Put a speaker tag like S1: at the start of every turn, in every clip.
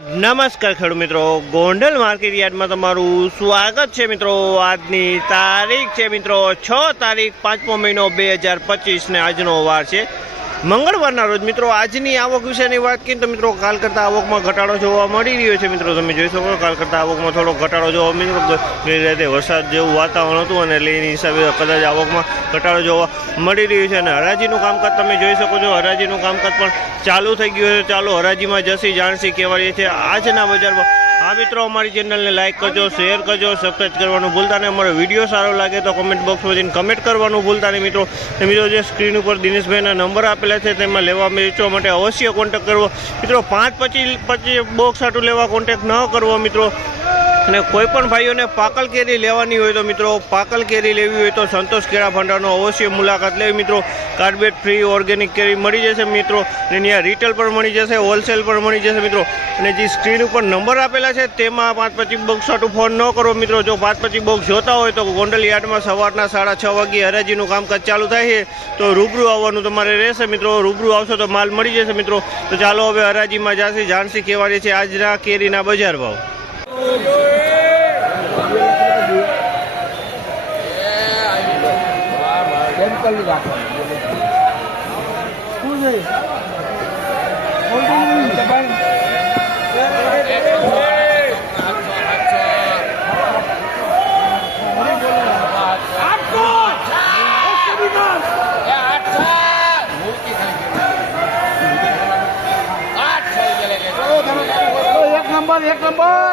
S1: નમસ્કાર ખેડૂત મિત્રો. ગોંડલ માર્કેટ યાર્ડમાં તમારું સ્વાગત છે મિત્રો. આજની તારીખ છે મિત્રો, છ તારીખ પાંચમો મહિનો બે હજાર પચીસને આજનો વાર છે. મંગળવારના રોજ મિત્રો આજની આવક વિશેની વાત કરીએ તો મિત્રો કાલ કરતાં આવકમાં ઘટાડો જોવા મળી રહ્યો છે. મિત્રો તમે જોઈ શકો કાલ કરતાં આવકમાં થોડો ઘટાડો જોવા મિત્રો રાતે વરસાદ જેવું વાતાવરણ હતું અને એટલે એની હિસાબે કદાચ આવકમાં ઘટાડો જોવા મળી રહ્યો છે. અને હરાજીનું કામકાજ તમે જોઈ શકો છો. હરાજીનું કામકાજ પણ ચાલુ થઈ ગયું છે. ચાલો હરાજીમાં જસી જાણસી કહેવાય છે. આજના બજારમાં હા મિત્રો, અમારી ચેનલને લાઈક કરજો શેર કરજો સબસ્ક્રાઈબ કરવાનું ભૂલતા નહીં. અમારો વીડિયો સારો લાગે તો કમેન્ટ બોક્સમાં જઈને કમેન્ટ કરવાનું ભૂલતા નહીં મિત્રો. અને મિત્રો, જે સ્ક્રીન ઉપર દિનેશભાઈના નંબર આપેલા છે, તેમાં લેવા વેચવા માટે અવશ્ય કોન્ટેક્ટ કરવો. મિત્રો, પાંચ પચીસ પચીસ બોક્સ આટું લેવા કોન્ટેક્ટ ન કરવો મિત્રો. અને કોઈ પણ ભાઈઓને પાકલ કેરી લેવાની હોય તો મિત્રો, પાકલ કેરી લેવી હોય તો સંતોષ કેળા ભંડારનો અવશ્ય મુલાકાત લેવી મિત્રો. કાર્બેટ ફ્રી ઓર્ગેનિક કેરી મળી જશે મિત્રો. અને ત્યાં રિટેલ પણ મળી જશે, હોલસેલ પણ મળી જશે મિત્રો. અને જે સ્ક્રીન ઉપર નંબર આપેલા છે તેમાં પાંચ પચીસ બોક્સ સાટું ફોન ન કરો મિત્રો. જો પાંચ પચીસ બોક્સ જોતા હોય તો ગોંડલ યાર્ડમાં સવારના સાડા છ વાગ્યે હરાજીનું કામકાજ ચાલુ થાય છે. તો રૂબરૂ આવવાનું તમારે રહેશે મિત્રો. રૂબરૂ આવશો તો માલ મળી જશે મિત્રો. તો ચાલો હવે હરાજીમાં જાસી જાણસી કહેવાની છે આજના કેરીના બજાર ભાવ.
S2: બેન કરી રાખો શું છે એક નંબર એક નંબર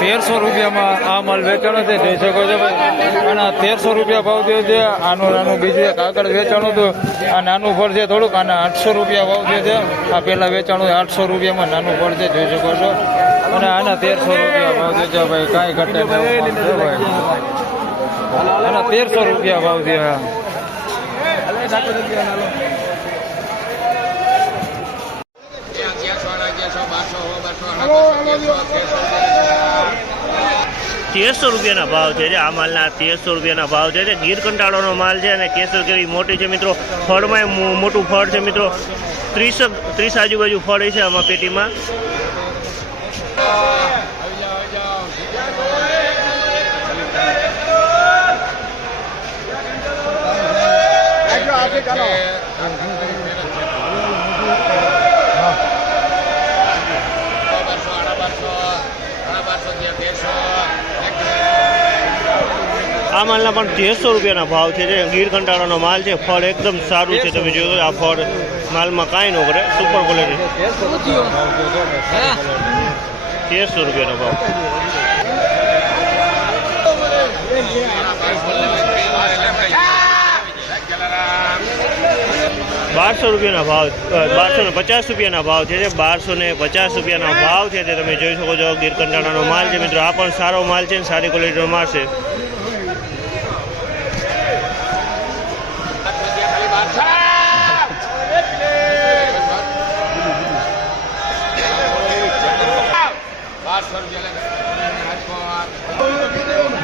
S3: તેરસો રૂપિયામાં આ માલ વેચાણો છે, જોઈ શકો છો ભાઈ. અને આ તેરસો રૂપિયા ભાવ થયો છે, આનું નાનું બીજું એક આગળ વેચાણું હતું. આ નાનું ફળ છે થોડુંક, આને આઠસો રૂપિયા ભાવ થયો છે. આ પહેલાં વેચાણું આઠસો રૂપિયામાં નાનું ફળ છે, જોઈ શકો છો. અને આના તેરસો રૂપિયા ભાવ થયો છે, ભાઈ. કાંઈ ઘટે ભાઈ. આના તેરસો રૂપિયા ભાવ થયા
S1: તેરસો રૂપિયાના ભાવ છે આ માલના તેરસો રૂપિયાના ભાવ છે ગીર કંટાળોનો માલ છે અને કેસર કેરી મોટી છે મિત્રો. ફળમાં મોટું ફળ છે મિત્રો. ત્રીસ ત્રીસ આજુબાજુ ફળ છે આમાં પેટીમાં. માલના પણ તેરસો રૂપિયાના ભાવ છે જે ગીર કંટાળાનો માલ છે. ફળ એકદમ સારું છે. તમે જોયું આ ફળ માલમાં કાંઈ ન કરે. સુપર ક્વોલિટી તેરસો રૂપિયાનો ભાવ. બારસો રૂપિયાના ભાવ બારસો ને પચાસ રૂપિયાના ભાવ છે જે. બારસો ને પચાસ રૂપિયાનો ભાવ છે તે તમે જોઈ શકો છો. ગીર કંટાળાનો માલ છે. મિત્રો, આ પણ સારો માલ છે ને સારી ક્વોલિટીનો માલ છે.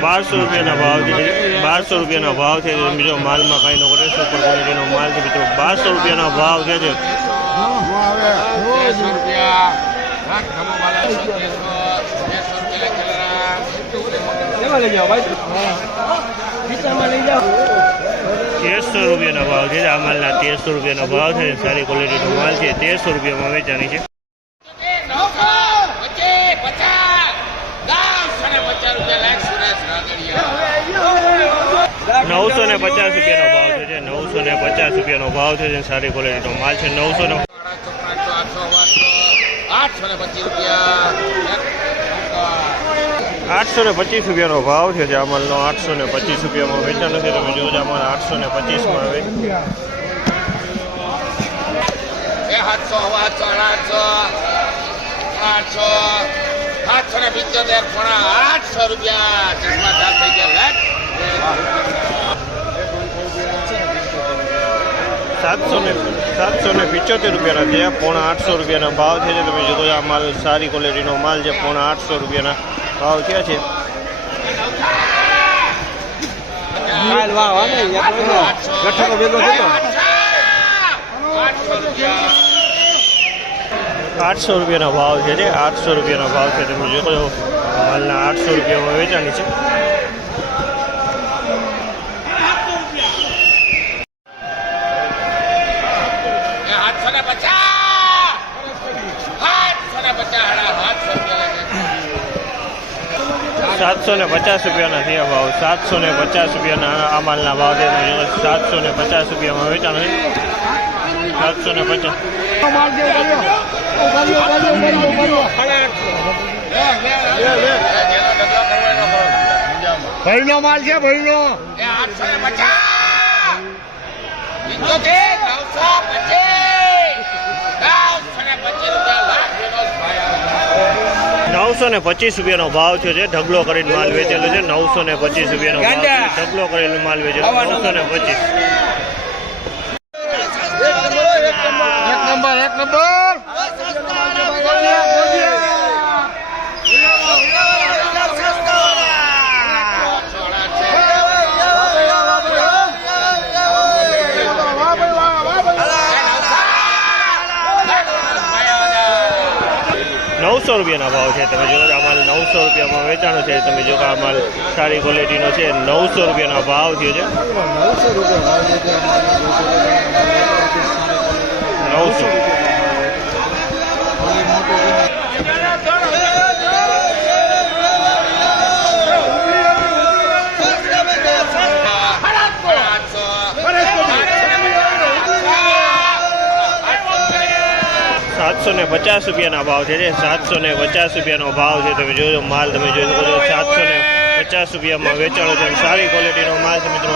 S1: બારસો રૂપિયાના ભાવ છે. બારસો રૂપિયાના ભાવ છે. બીજો માલમાં કાંઈ નો કરે સુપર ક્વોલિટીનો માલ છે બીજો બારસો રૂપિયાનો ભાવ છે તેરસો રૂપિયાના ભાવ છે. આ માલના તેરસો રૂપિયાનો ભાવ છે. સારી ક્વોલિટીનો માલ છે. તેરસો રૂપિયામાં વેચાણી છે. નવસો ને પચાસ રૂપિયાનો ભાવ છે. જે નવસો ને પચાસ રૂપિયાનો ભાવ છે જે સારી ક્વોલિટીનો માલ છે. નવસો ને
S4: આઠસો ને પચીસ
S1: રૂપિયાનો ભાવ છે જે અમલનો આઠસો ને પચીસ રૂપિયામાં વેચાણ નથી. તમે જોજો અમારે આઠસો ને પચીસમાં આવે.
S4: સાતસો આઠસો આઠસો આઠસો ને પોણા આઠસો રૂપિયા. ચશ્મા થઈ ગયા.
S1: સાતસો ને સાતસો ને પિચોતેર રૂપિયાના છે પોણા આઠસો રૂપિયાના ભાવ છે તમે જોતો આ માલ સારી ક્વોલિટીનો માલ છે. પોણા આઠસો રૂપિયાના ભાવ ક્યાં છે.
S4: આઠસો
S1: રૂપિયાના ભાવ છે આઠસો રૂપિયાના ભાવ છે. તમે જોતો માલના આઠસો રૂપિયામાં વેચાણી છે
S4: એ આઠસો ને પચાસ આઠસો ને પચાસ હાડા આઠસો રૂપિયા
S1: સાતસો ને પચાસ રૂપિયાના થયા ભાવ. સાતસો ને પચાસ રૂપિયાના આ માલના ભાવ છે. સાતસો ને પચાસ રૂપિયામાં વેચાણ હોય. સાતસો ને પચાસ.
S2: ભાઈનો માલ છે ભાઈનો
S4: એ આઠસો ને પચાસ નવસો પચીસ. નવસો ને પચીસ રૂપિયા લાખ. વિનોદભાઈ આવે.
S1: નવસો ને પચીસ રૂપિયાનો ભાવ થયો છે. ઢગલો કરીને માલ વેચેલો છે. નવસો ને પચીસ રૂપિયાનો ભાવ ઢગલો કરેલો માલ વેચેલો નવસો ને પચીસ. નવસો રૂપિયાના ભાવ છે. તમે જો આ માલ નવસો રૂપિયામાં વેચાણો છે. તમે જો કે આ માલ સારી ક્વોલિટીનો છે. નવસો રૂપિયાના ભાવ થયો છે. નવસો. સાતસો ને પચાસ રૂપિયાના ભાવ છે સાતસો ને પચાસ રૂપિયાનો ભાવ છે. તમે જોજો, માલ તમે જોઈ શકો છો સાતસો ને પચાસ રૂપિયામાં વેચાણો છે. સારી ક્વોલિટીનો માલ છે, મિત્રો.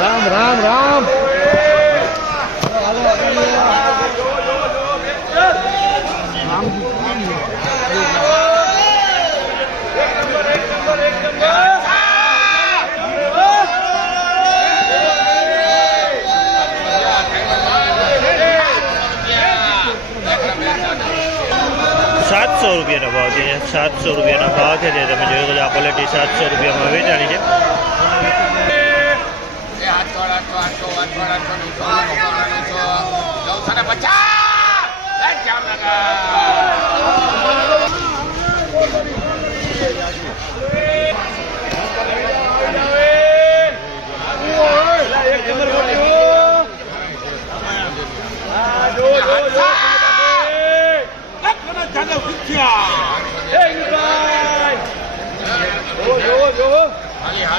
S2: રામ રામ રામ.
S1: સાતસો રૂપિયાનો ભાવ છે સાતસો રૂપિયાના ભાવ છે તમે જોયું કે આ ક્વોલિટી સાતસો રૂપિયામાં વેચાણી છે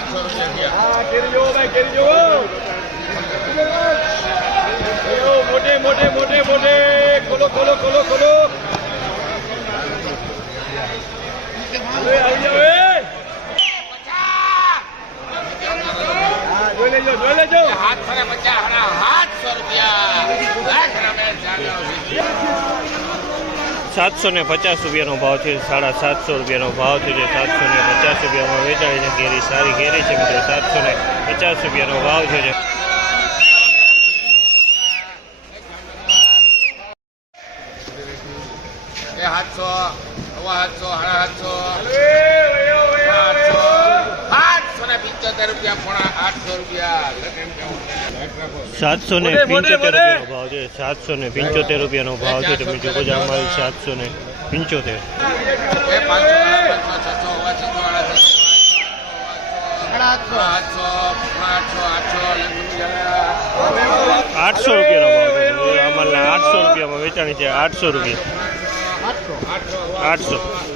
S4: આઠસો રૂપિયા
S2: મોટે મોટે મોટે મોટે ખોલો ખોલો ખોલો ખોલો આવી. હા, જોઈ લેજો જોઈ લેજો
S4: હાથ ફરે પચાસ આઠસો રૂપિયા
S1: સાતસો ને પચાસ રૂપિયાનો ભાવ છે. સાડા સાતસો રૂપિયાનો ભાવ છે. સાતસો ને પચાસ રૂપિયામાં વેચાય છે. કેરી સારી કેરી છે મિત્રો. સાતસો ને પચાસ રૂપિયાનો ભાવ છે.
S4: સાડા સાતસો આઠસો આઠસો ને રૂપિયા પોણા આઠસો રૂપિયા.
S1: સાતસો ને પંચોતેર રૂપિયાનો ભાવ છે. સાતસો ને પંચોતેર રૂપિયાનો ભાવ છે તમે જોકો છો આ સાતસો ને પંચોતેર.
S4: આઠસો
S1: રૂપિયાનો ભાવ છે. આઠસો રૂપિયામાં વેચાણી છે. આઠસો રૂપિયા. આઠસો.